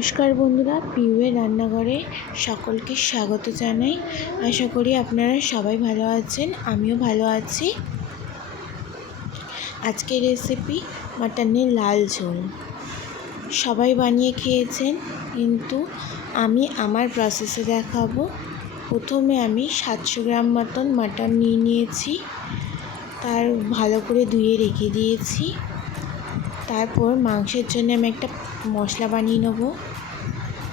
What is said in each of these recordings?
নমস্কার বন্ধুরা, পিউয়ের রান্নাঘরে সকলকে স্বাগত জানাই। আশা করি আপনারা সবাই ভালো আছেন, আমিও ভালো আছি। আজকের রেসিপি মাটনের লাল ঝোল। সবাই বানিয়ে খেয়েছেন, কিন্তু আমি আমার প্রসেসে দেখাবো। প্রথমে আমি 700 গ্রাম মতন মাটন নিয়েছি, তার ভালো করে ধুয়ে রেখে দিয়েছি। তারপর মাংসের জন্য আমি একটা মশলা বানিয়ে নেব।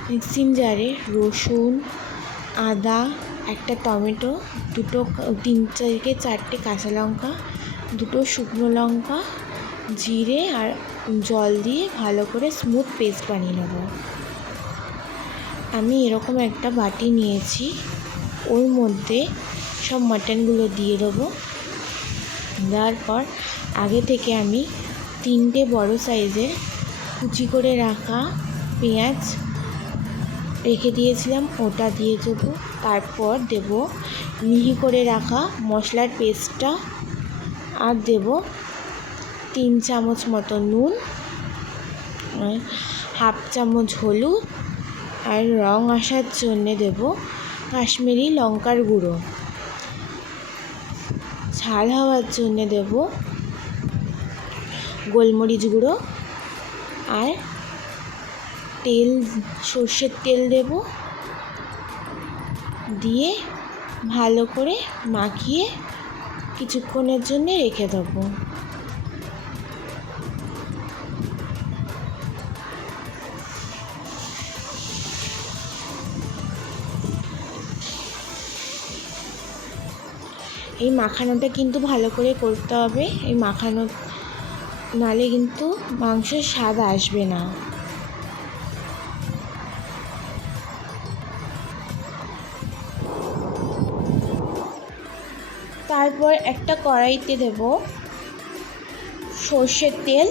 মিক্সিং জারে রসুন, আদা, একটা টমেটো, তিন থেকে চারটে কাঁচা লঙ্কা, দুটো শুকনো লঙ্কা, জিরে আর জল দিয়ে ভালো করে স্মুথ পেস্ট বানিয়ে নেব। আমি এরকম একটা বাটি নিয়েছি, ওর মধ্যে সব মাটনগুলো দিয়ে দেবো। দেওয়ার পর আগে থেকে আমি 3টে বড় সাইজের কুচি করে রাখা পেঁয়াজ রেখে দিয়েছিলাম, ওটা দিয়ে দেবো। তারপর দেব মিহি করে রাখা মশলার পেস্টটা, আর দেব 3 চামচ মতো নুন, 1/2 চামচ হলুদ, আর রং আসার জন্যে দেব কাশ্মীরি লঙ্কার গুঁড়ো। ঝাল হওয়ার জন্যে দেব গোলমরিচ গুঁড়ো, আর সর্ষের তেল দেব। দিয়ে ভালো করে মাখিয়ে কিছুক্ষণের জন্য রেখে দেবো। এই মাখানোটা কিন্তু ভালো করে করতে হবে, এই মাখানো নালে কিন্তু মাংসের স্বাদ আসবে না। তারপর একটা কড়াইতে দেব সর্ষের তেল,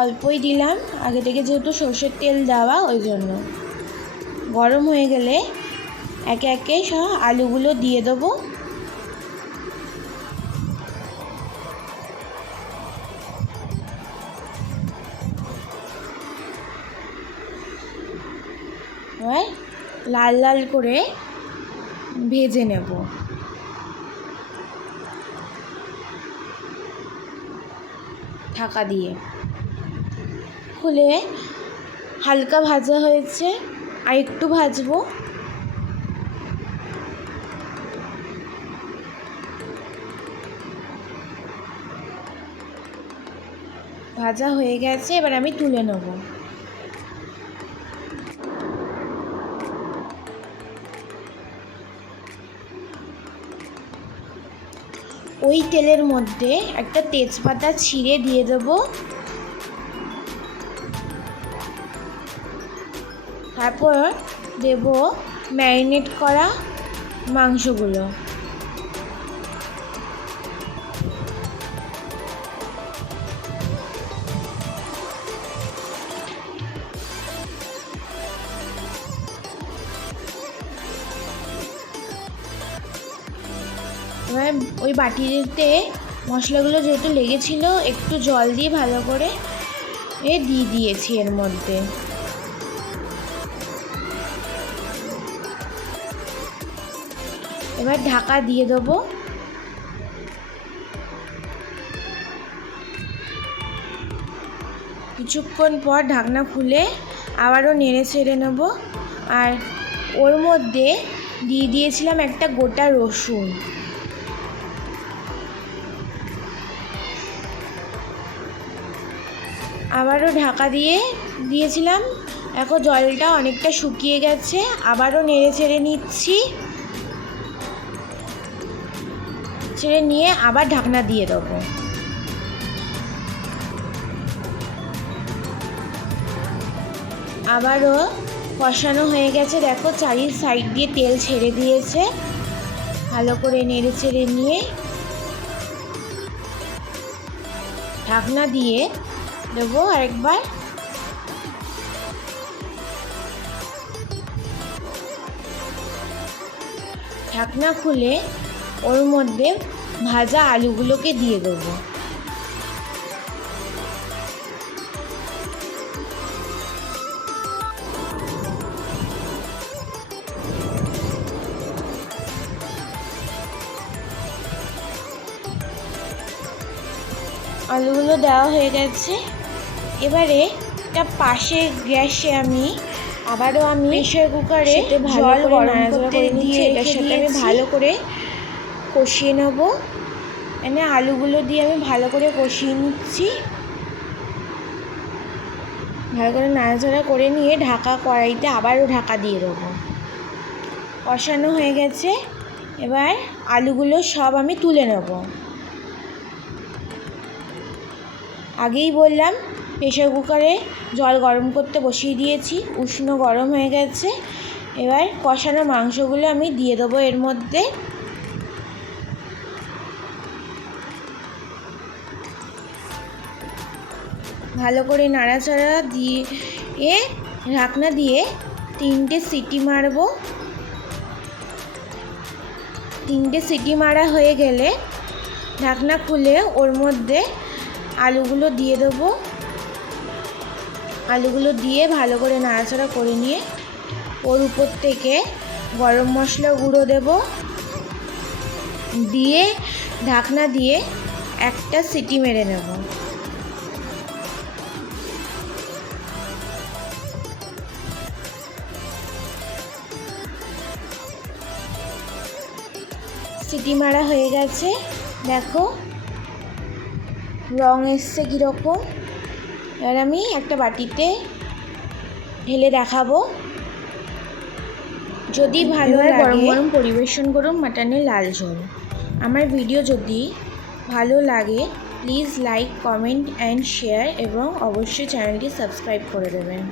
অল্পই দিলাম, আগে থেকে যেহেতু সর্ষের তেল দেওয়া ওই জন্য। গরম হয়ে গেলে একে একে সব আলুগুলো দিয়ে দেবো। এবার লাল লাল করে ভেজে নেব। ঢাকা দিয়ে খুলে হালকা ভাজা হয়েছে, আর একটু ভাজবো। ভাজা হয়ে গেছে, এবার আমি তুলে নেব। ওই তেলের মধ্যে একটা তেজপাতা ছিঁড়ে দিয়ে দেবো। তারপর দেব ম্যারিনেট করা মাংসগুলো। এবার ওই বাটিতে মশলাগুলো যেহেতু লেগেছিল, একটু জল দিয়ে ভালো করে দিয়ে দিয়েছি এর মধ্যে। এবার ঢাকা দিয়ে দেবো। কিছুক্ষণ পর ঢাকনা খুলে আবারও নেড়ে ছেড়ে নেব। আর ওর মধ্যে দিয়ে দিয়েছিলাম একটা গোটা রসুন। আবারও ঢাকা দিয়েছিলাম। এখন জলটা অনেকটা শুকিয়ে গেছে, আবারও নেড়ে ছেড়ে নিচ্ছি। ছেড়ে নিয়ে আবার ঢাকনা দিয়ে দেবো। আবারও কষানো হয়ে গেছে, দেখো চারি সাইড দিয়ে তেল ছেড়ে দিয়েছে। ভালো করে নেড়ে ছেড়ে নিয়ে ঢাকনা দিয়ে দেবো আরেকবার। ঢাকনা খুলে ওর মধ্যে ভাজা আলুগুলোকে দিয়ে দেবো। আলুগুলো দেওয়া হয়ে গেছে। এবারে একটা পাশে গ্যাসে আমি প্রেসার কুকারে জল গরম করতে দিয়ে এটার সাথে আমি ভালো করে কষিয়ে নেব। এনে আলুগুলো দিয়ে আমি ভালো করে কষিয়ে নিচ্ছি। ভালো করে নাড়াচাড়া করে নিয়ে কড়াইতে আবারও ঢাকা দিয়ে দেবো। কষানো হয়ে গেছে, এবার আলুগুলো সব আমি তুলে নেব। আগেই বললাম প্রেসার কুকারে জল গরম করতে বসিয়ে দিয়েছি, উষ্ণ গরম হয়ে গেছে। এবার কষানো মাংসগুলো আমি দিয়ে দেবো এর মধ্যে। ভালো করে নাড়াচাড়া দিয়ে ঢাকনা দিয়ে 3টে সিটি মারবো। 3টে সিটি মারা হয়ে গেলে ঢাকনা খুলে ওর মধ্যে আলুগুলো দিয়ে দেবো। আলুগুলো দিয়ে ভালো করে নাড়াচাড়া করে নিয়ে ওর উপর থেকে গরম মশলা গুঁড়ো দেব, দিয়ে ঢাকনা দিয়ে একটা সিটি মেরে নেব। সিটি মারা হয়ে গেছে, দেখো রং এসছে কীরকম। এবার আমি একটা বাটিতে ঢেলে দেখাবো। যদি ভালো লাগে গরম গরম পরিবেশন করুন মাটনের লাল ঝোল। আমার ভিডিও যদি ভালো লাগে please like, comment and share এবং অবশ্যই চ্যানেলটি সাবস্ক্রাইব করে দেবেন।